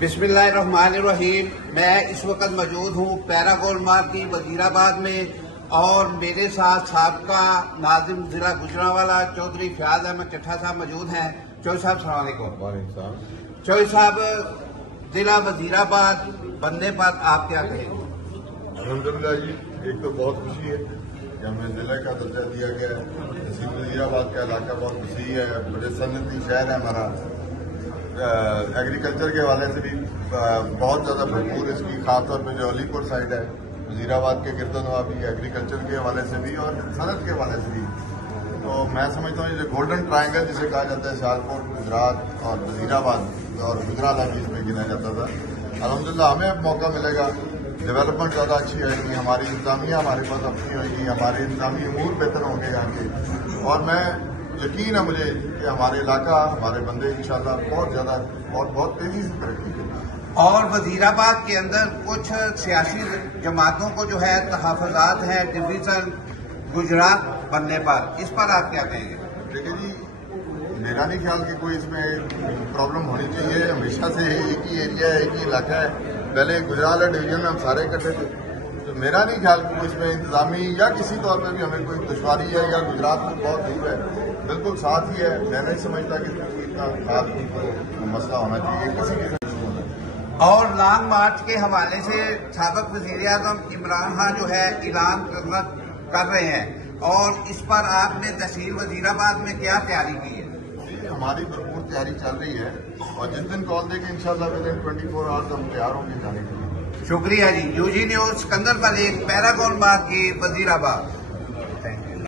बिस्मिल्लाहिर्रहमानिर्रहीम। मैं इस वक्त मौजूद हूँ पैरागोल्ड मार्ग की वजीराबाद में और मेरे साथ साबका नाजिम जिला गुजरांवाला चौधरी फयाज अहमद चट्ठा साहब मौजूद हैं। चौधरी साहब अस्सलाम वालेकुम। चौधरी साहब, जिला वजीराबाद बनने पर आप क्या कहेंगे? अल्हम्दुलिल्लाह जी, एक तो बहुत खुशी है कि हमें जिले का दर्जा दिया गया है। तहसील वजीराबाद का इलाका बहुत वसी है, बड़े सनती शहर है हमारा। एग्रीकल्चर के हवाले से भी बहुत ज्यादा भरपूर इसकी, खासतौर पर जो अलीपुर साइड है वजीराबाद के गिरदनवा भी, एग्रीकल्चर के हवाले से भी और सनत के हवाले से भी। तो मैं समझता हूँ ये गोल्डन ट्रायंगल जिसे कहा जाता है, सियालकोट, गुजरात और वजीराबाद और गुजरात भी इसमें गिना जाता था। अल्हम्दुलिल्लाह हमें अब मौका मिलेगा, डेवलपमेंट ज़्यादा अच्छी होगी, हमारी इंतजामिया हमारे पास अपनी होगी, हमारे इंतजामी अमूर बेहतर होंगे यहाँ के। और मैं यकीन है मुझे कि हमारे इलाका, हमारे बंदे इंशाल्लाह बहुत ज़्यादा बहुत तेजी से तरक्की करेंगे। और वजीराबाद के अंदर कुछ सियासी जमातों को जो है तहफ़्फ़ुज़ात है डिवीजन गुजरात बनने पर, इस पर आप क्या कहेंगे? देखिए जी, मेरा नहीं ख्याल कि कोई इसमें प्रॉब्लम होनी चाहिए। हमेशा से एक ही एरिया है, एक ही इलाका है। पहले गुजरात डिवीजन में हम सारे इकट्ठे थे, तो मेरा नहीं ख्याल कि कोई इसमें इंतजामी या किसी तौर पर भी हमें कोई दुश्वारी है, या गुजरात में बहुत दूर है, बिल्कुल साथ ही है। मैं नहीं समझता कि इसमें कोई इतना खास मसला होना चाहिए किसी के। और लॉन्ग मार्च के हवाले से साबिक वज़ीर-ए-आज़म इमरान खान जो है ऐलान कर रहे हैं, और इस पर आपने तहसील वजीराबाद में क्या तैयारी की है? हमारी भरपूर तैयारी चल रही है और जिस दिन कॉल देंगे इंशाल्लाह विदिन 24 आवर्स हम तैयार होंगे जाने के लिए। शुक्रिया जी। यूजी न्यूज़ सिकंदर मलिक, पैरागोल्ड मार्ग की वजीराबाद।